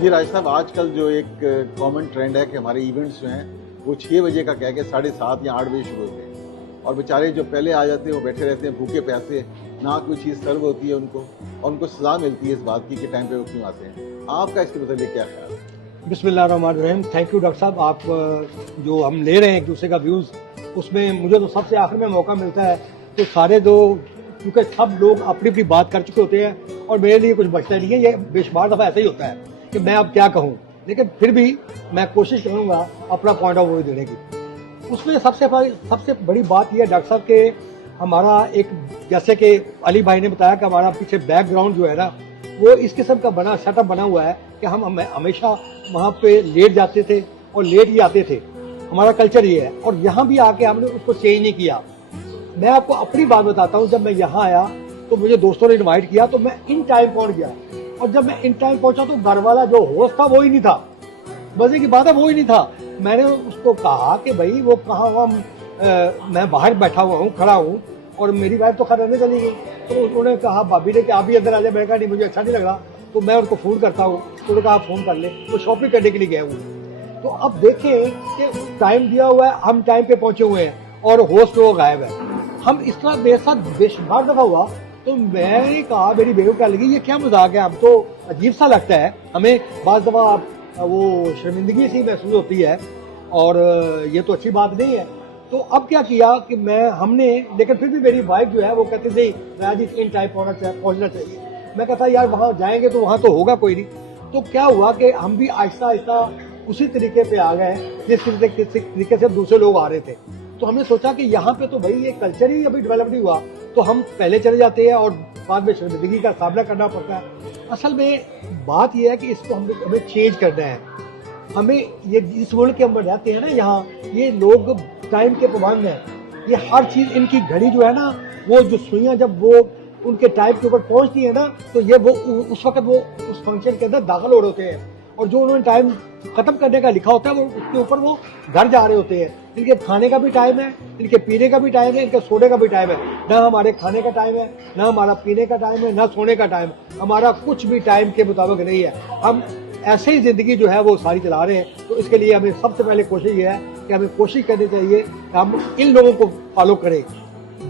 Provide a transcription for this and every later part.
جی راج صاحب، آج کل جو ایک کامن ٹرینڈ ہے کہ ہمارے ایونٹس جو ہیں وہ 6 بجے کا کہہ کے 7:30 یا 8 بجے شروع ہوتے ہیں، اور بیچارے جو پہلے آ جاتے ہیں وہ بیٹھے رہتے ہیں بھوکے پیاسے، نہ کوئی چیز سرو ہوتی ہے ان کو، اور ان کو سزا ملتی ہے اس بات کی کہ ٹائم پہ وہ کیوں آتے ہیں۔ آپ کا اس کے متعلق کیا خیال ہے؟ بسم اللہ الرحمن الرحیم۔ تھینک یو ڈاکٹر صاحب، آپ جو ہم لے رہے ہیں ایک دوسرے کا ویوز، اس میں مجھے تو سب سے آخر میں موقع ملتا ہے تو سارے دو، کیونکہ سب لوگ اپنی اپنی بات کر چکے ہوتے ہیں اور میرے لیے کچھ بچتا نہیں ہے۔ یہ بے شمار دفعہ ایسا ہی ہوتا ہے کہ میں اب کیا کہوں، لیکن پھر بھی میں کوشش کروں گا اپنا پوائنٹ آف ویو دینے کی۔ اس میں سب سے بڑی بات یہ ہے ڈاکٹر صاحب کہ ہمارا ایک، جیسے کہ علی بھائی نے بتایا کہ ہمارا پیچھے بیک گراؤنڈ جو ہے نا وہ اس قسم کا بنا سیٹ اپ بنا ہوا ہے کہ ہم ہمیشہ وہاں پہ لیٹ جاتے تھے اور لیٹ ہی آتے تھے۔ ہمارا کلچر یہ ہے، اور یہاں بھی آ کے ہم نے اس کو چینج نہیں کیا۔ میں آپ کو اپنی بات بتاتا ہوں، جب میں یہاں آیا تو مجھے دوستوں نے انوائٹ کیا تو میں ان ٹائم پہنچ گیا، اور جب میں ان ٹائم پہنچا تو گھر والا جو ہوسٹ تھا وہی نہیں تھا۔ مزے کی بات ہے وہی نہیں تھا۔ میں نے اس کو کہا کہ بھائی وہ کہاں ہوا، میں باہر بیٹھا ہوا ہوں، کھڑا ہوں، اور میری وائف تو خرنے چلی گئی۔ تو انہوں نے کہا بھابی نے کہ آپ بھی اندر آ جائے۔ میں نے کہا نہیں مجھے اچھا نہیں لگ رہا، تو میں ان کو فون کرتا ہوں۔ انہوں نے کہا آپ فون کر لیں، وہ شاپنگ کرنے کے لیے گئے ہوئے۔ تو اب دیکھیں کہ ٹائم دیا ہوا ہے، ہم ٹائم پہ پہنچے ہوئے ہیں اور ہوسٹ وہ غائب ہے۔ ہم اس طرح میرے ساتھ بے شمار دفعہ ہوا، تو میں نے کہا، میری بیگم کہنے لگی یہ کیا مذاق ہے، ہم تو عجیب سا لگتا ہے ہمیں، بعض دفعہ وہ شرمندگی سی محسوس ہوتی ہے، اور یہ تو اچھی بات نہیں ہے۔ تو اب کیا کیا کہ ہم نے، لیکن پھر بھی میری وائف جو ہے وہ کہتی نہیں میں آج ان ٹائم پہنچنا چاہیے۔ میں کہتا یار وہاں جائیں گے تو وہاں تو ہوگا کوئی نہیں۔ تو کیا ہوا کہ ہم بھی آہستہ آہستہ اسی طریقے پہ آ گئے جس طریقے سے دوسرے لوگ آ رہے تھے۔ تو ہم نے سوچا کہ یہاں پہ تو بھائی یہ کلچر ہی ابھی ڈیولپ نہیں ہوا، تو ہم پہلے چلے جاتے ہیں اور بعد میں شرمندگی کا سامنا کرنا پڑتا ہے۔ اصل میں بات یہ ہے کہ اس کو ہمیں چینج کرنا ہے۔ ہمیں یہ جس ملک کے اندر رہتے ہیں نا، یہاں یہ لوگ ٹائم کے پابند ہیں۔ یہ ہر چیز ان کی گھڑی جو ہے نا، وہ جو سوئیاں جب وہ ان کے ٹائم کے اوپر پہنچتی ہیں نا، تو یہ وہ اس وقت وہ اس فنکشن کے اندر داخل ہو رہے ہوتے ہیں، اور جو انہوں نے ٹائم ختم کرنے کا لکھا ہوتا ہے وہ اس کے اوپر وہ گھر جا رہے ہوتے ہیں۔ ان کے کھانے کا بھی ٹائم ہے، ان کے پینے کا بھی ٹائم ہے، ان کے سونے کا بھی ٹائم ہے۔ نہ ہمارے کھانے کا ٹائم ہے، نہ ہمارا پینے کا ٹائم ہے، نہ سونے کا ٹائم ہے۔ ہمارا کچھ بھی ٹائم کے مطابق نہیں ہے۔ ہم ایسے ہی زندگی جو ہے وہ ساری چلا رہے ہیں۔ تو اس کے لیے ہمیں سب سے پہلے کوشش یہ ہے کہ ہمیں کوشش کرنی چاہیے کہ ہم ان لوگوں کو فالو کریں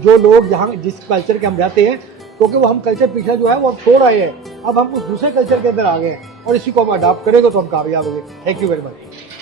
جو لوگ یہاں جس کلچر کے ہم رہتے ہیں، کیونکہ وہ ہم کلچر پیچھے جو ہے وہ ہم چھوڑ آئے ہیں، اب ہم اس دوسرے کلچر کے اندر آ گئے ہیں، اور اسی کو ہم اڈاپٹ کریں گے تو ہم کامیاب ہوں گے۔ Thank you very much.